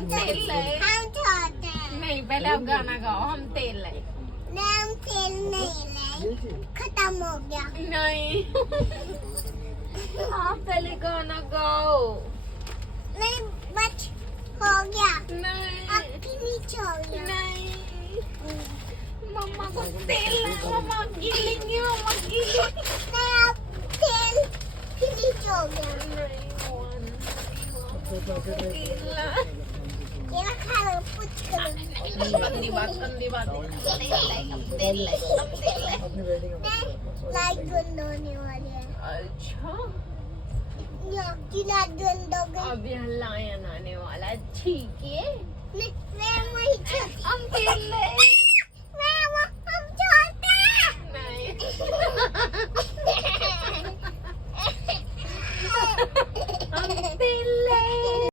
हम तेल है हम छोटे हैं। नहीं पहले आप गाना गाओ हम तेल है नहीं हम तेल नहीं लाए खत्म हो गया नहीं आप पहले गाना गाओ नहीं बच हो गया नहीं अब फिनिश हो गया नहीं मम्मा को तेल है मम्मा गिलेंगे मम्मा गिले नहीं अब तेल फिनिश हो गया नहीं तेल है ये खा लो कुछ करो गंदी बात तेल है नहीं लाइट बंद होने वाली है अच्छा यहाँ की लाइट बंद हो गई अब यहाँ लायन आने वाला है ठीक है मैं वही छोटी हम तेल है